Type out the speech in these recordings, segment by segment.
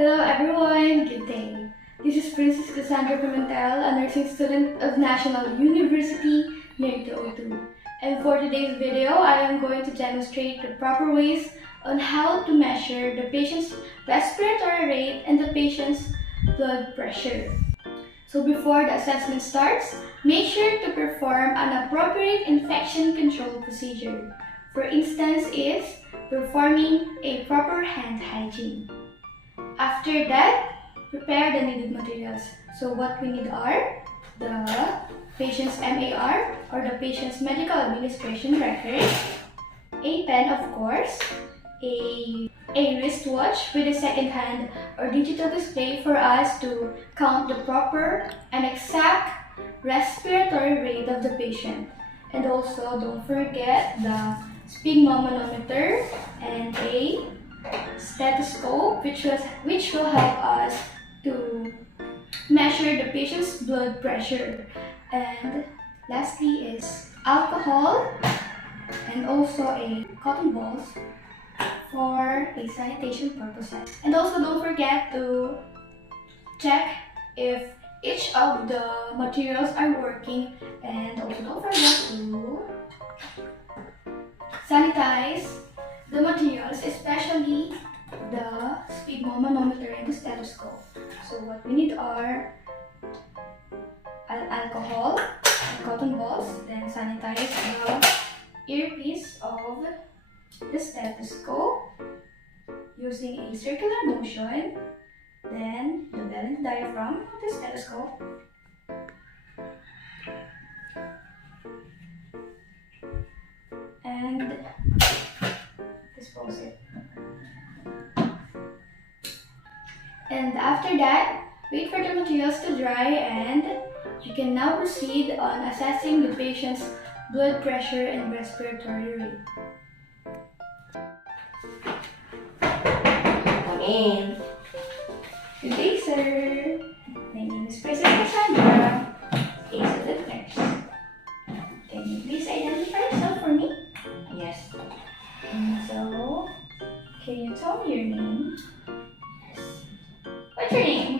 Hello everyone, good day. This is Princess Cassandra Pimentel, a nursing student of National University near 202. And for today's video, I am going to demonstrate the proper ways on how to measure the patient's respiratory rate and the patient's blood pressure. So before the assessment starts, make sure to perform an appropriate infection control procedure. For instance, is performing a proper hand hygiene. After that, prepare the needed materials. So what we need are the patient's MAR or the patient's medical administration record, a pen of course, a wristwatch with a second hand or digital display for us to count the proper and exact respiratory rate of the patient. And also don't forget the sphygmomanometer and a stethoscope which will help us to measure the patient's blood pressure. And lastly is alcohol and also a cotton balls for a sanitation purposes. And also don't forget to check if each of the materials are working, and also don't forget to sanitize the materials, especially the sphygmomanometer and the stethoscope. So what we need are alcohol, cotton balls, then sanitize the earpiece of the stethoscope using a circular motion, then the bell and diaphragm of the stethoscope, and dispose it. And after that, wait for the materials to dry, and you can now proceed on assessing the patient's blood pressure and respiratory rate. Come in. Good day, sir. My name is Princess Cassandra, excellent nurse. Can you please identify yourself for me? Yes. And so, can you tell me your name? Yes. What's your name?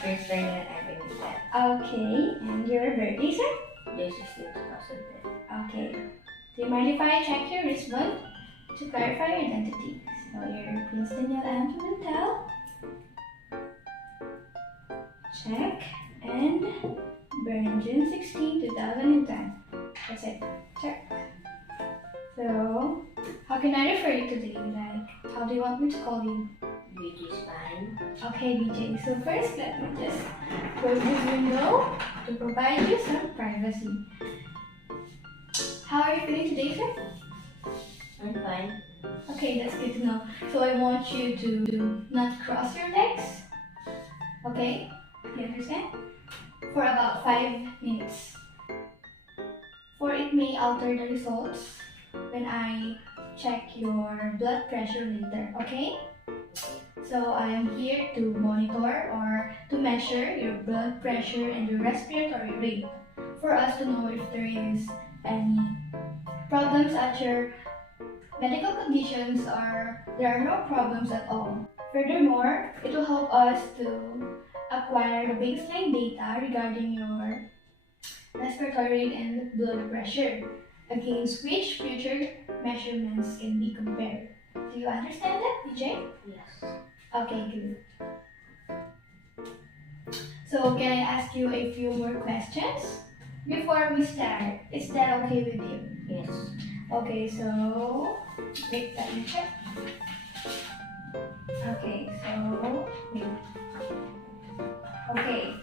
First time that I've been with that. Okay, and your birthday, sir? This is 2010. Okay. Do you mind if I check your wristband to clarify your identity? So your Prince Daniel M. Pimentel. Check. And born June 16, 2010. That's it. Check. So, how can I refer you today? Like, how do you want me to call you? Which is fine. Okay, BJ. So first, let me just close this window to provide you some privacy. How are you feeling today, sir? I'm fine. Okay, that's good to know. So I want you to not cross your legs. Okay? You understand? For about 5 minutes. For it may alter the results when I check your blood pressure later. Okay? So I am here to monitor or to measure your blood pressure and your respiratory rate for us to know if there is any problems at your medical conditions or there are no problems at all. Furthermore, it will help us to acquire the baseline data regarding your respiratory rate and blood pressure, against which future measurements can be compared. Do you understand that, DJ? Yes. Okay, good. So can I ask you a few more questions before we start? Is that okay with you? Yes. Okay, so wait, let me check. Okay, so wait. Okay.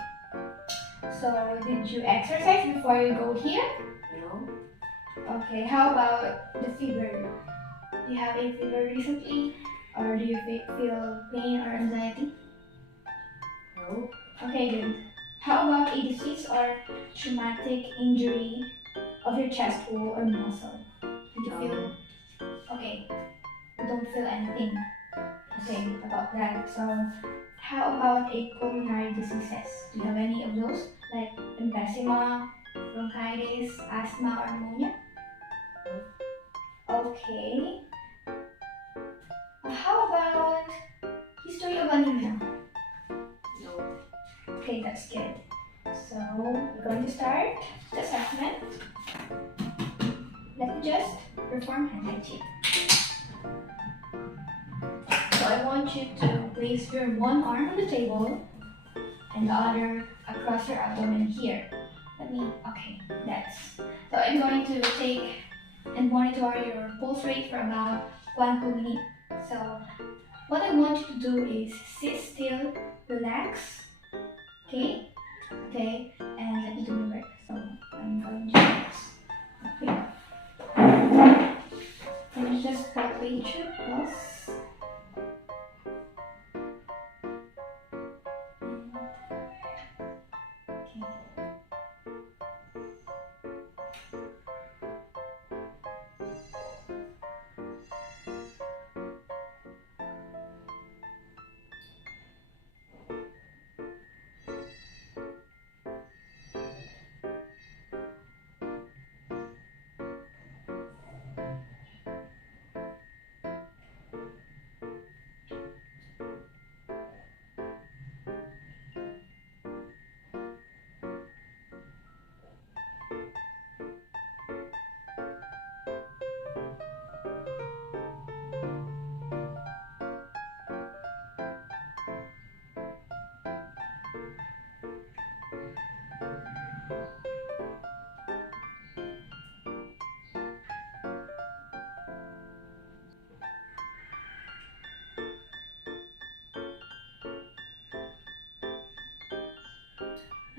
So did you exercise before you go here? No. Okay, how about the fever? Do you have a fever recently? Or do you feel pain or anxiety? No. Okay, good. How about a disease or traumatic injury of your chest wall or muscle? Did you feel? Okay, you don't feel anything. Okay, about that. So, how about a pulmonary diseases? Do you have any of those? Like emphysema, bronchitis, asthma, or pneumonia? Okay. How about history of anemia? No. Okay, that's good. So we're going to start the assessment. Let me just perform hand hygiene. So I want you to place your one arm on the table and the other across your abdomen here. Okay, that's. So I'm going to take and monitor your pulse rate for about 1 whole minute. So what I want you to do is sit still, relax, okay, and let me do my work. So I'm going to relax. Okay. Can you just calculate your pulse?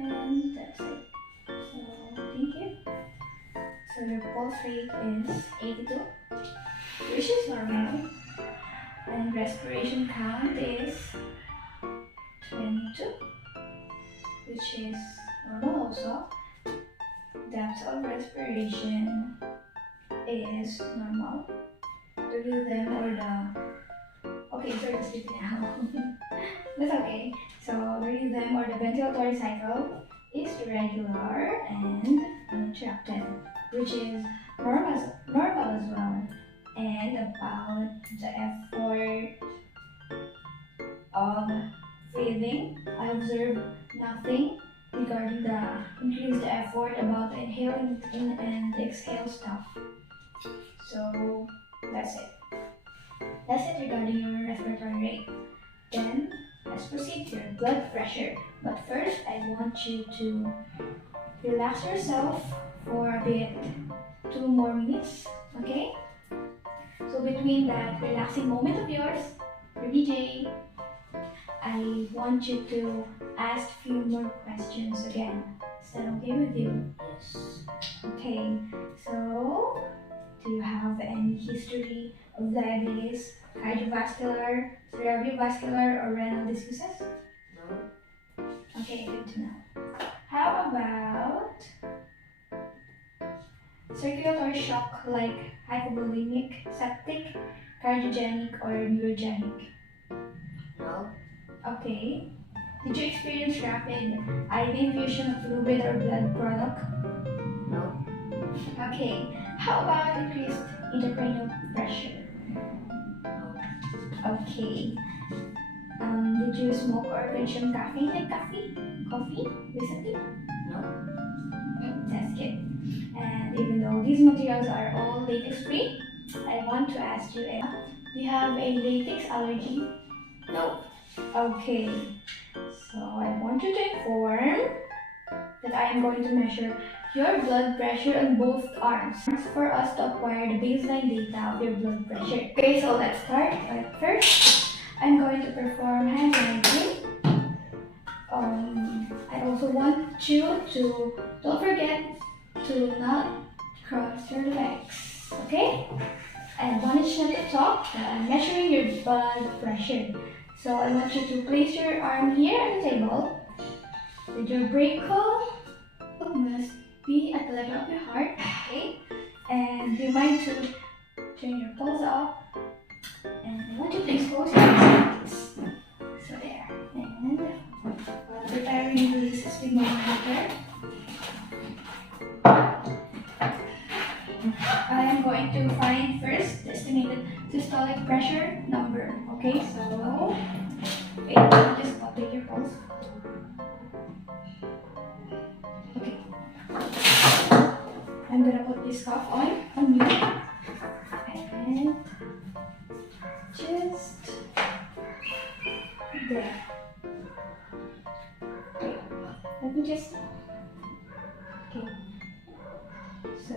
And that's it. So thank you. So your pulse rate is 82, which is normal. And respiration count is 22, which is normal also. Depth of respiration is normal. The rhythm or the... Okay, sorry to sleep now. That's okay. So the rhythm or the ventilatory cycle is regular and uninterrupted, which is normal as well. And about the effort of breathing, I observe nothing regarding the increased effort about the inhaling in and the exhale stuff. So that's it. That's it regarding your respiratory rate. Then let's proceed to your blood pressure. But first, I want you to relax yourself for a bit, 2 more minutes, okay? So between that relaxing moment of yours, DJ, I want you to ask a few more questions again. Is that okay with you? Yes. Okay, so do you have any history of diabetes, cardiovascular, cerebrovascular, or renal diseases? No. Okay, good to know. How about circulatory shock like hypovolemic, septic, cardiogenic, or neurogenic? No. Okay. Did you experience rapid IV infusion of fluid or blood product? No. Okay. How about increased intracranial pressure? No. Okay. Did you smoke or consume caffeine like coffee recently? No. That's good. And even though these materials are all latex free, I want to ask you, do you have a latex allergy? No. Okay. So I want you to inform that I am going to measure your blood pressure on both arms for us to acquire the baseline data of your blood pressure. Okay, so let's start. But first, I'm going to perform hand hygiene. I also want you to don't forget to not cross your legs. Okay? And one is at the top. I'm measuring your blood pressure. So I want you to place your arm here on the table. With your brachial must be at the level of your heart. Okay? And you mind to turn your pulse up. And I want you to expose your hands. So there. And while preparing to release a spin water, I am going to find first the estimated systolic pressure number. Okay, so wait, let me just update your pulse. Okay. I'm gonna put this cuff on you and just there. Wait, let me just. Okay. So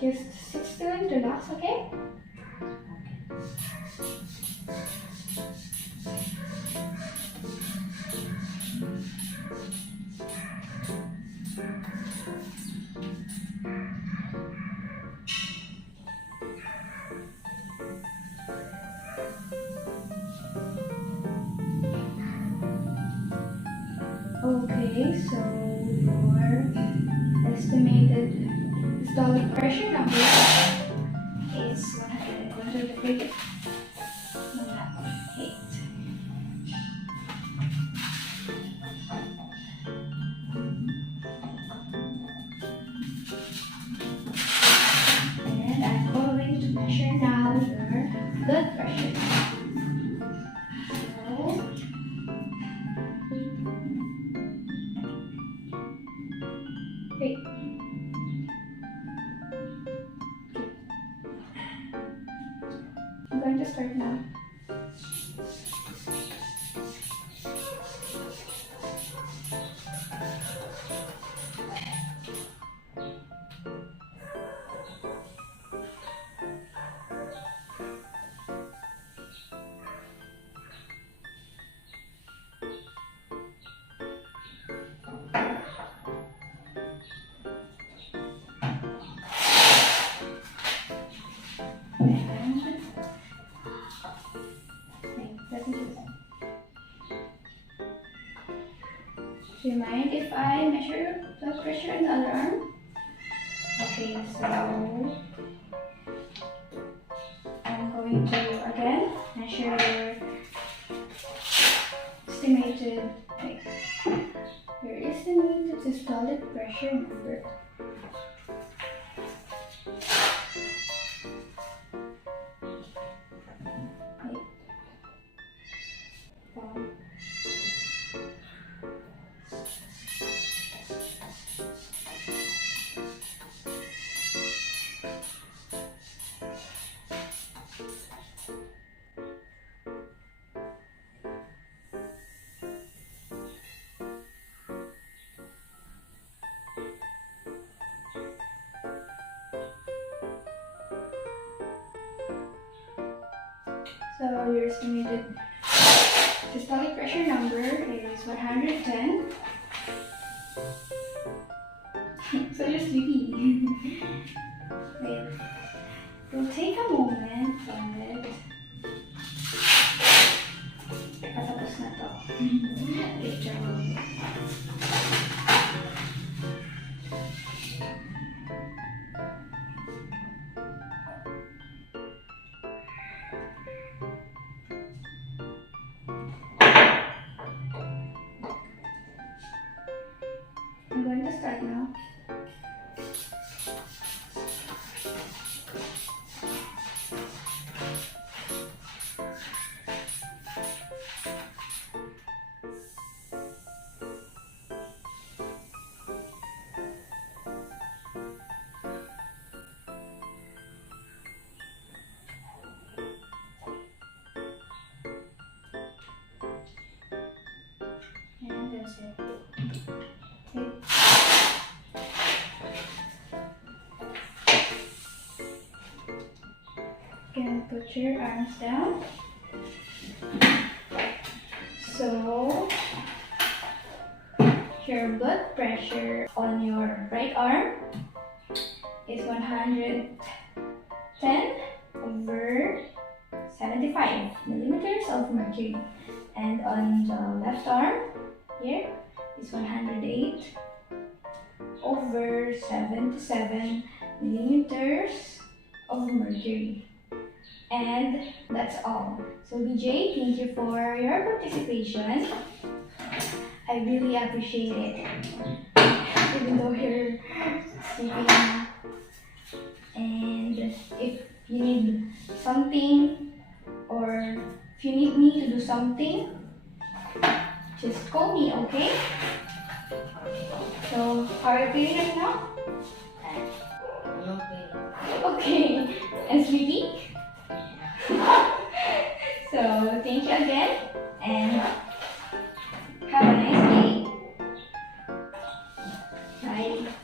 just sit still and relax, okay? Okay, so your estimated systolic pressure number is 128. And I'm going to measure now your blood pressure. So, wait. I'm going to start now. Do you mind if I measure blood pressure in the other arm? Okay, so I'm going to again measure your estimated systolic pressure number. So your estimated systolic pressure number is 110. So you're sleepy. Wait, it will take a moment, but patapos na to. Later on. I'm going to start now. And that's it. Can put your arms down. So your blood pressure on your right arm is 110/75 millimeters of mercury, and on the left arm here is 108/77 millimeters of mercury. And that's all. So BJ, thank you for your participation. I really appreciate it. Even though you're sleeping. And if If you need something or if you need me to do something, just call me, okay? So, how are you feeling right now? I'm okay. Okay. And sleepy? So, thank you again and have a nice day. Bye.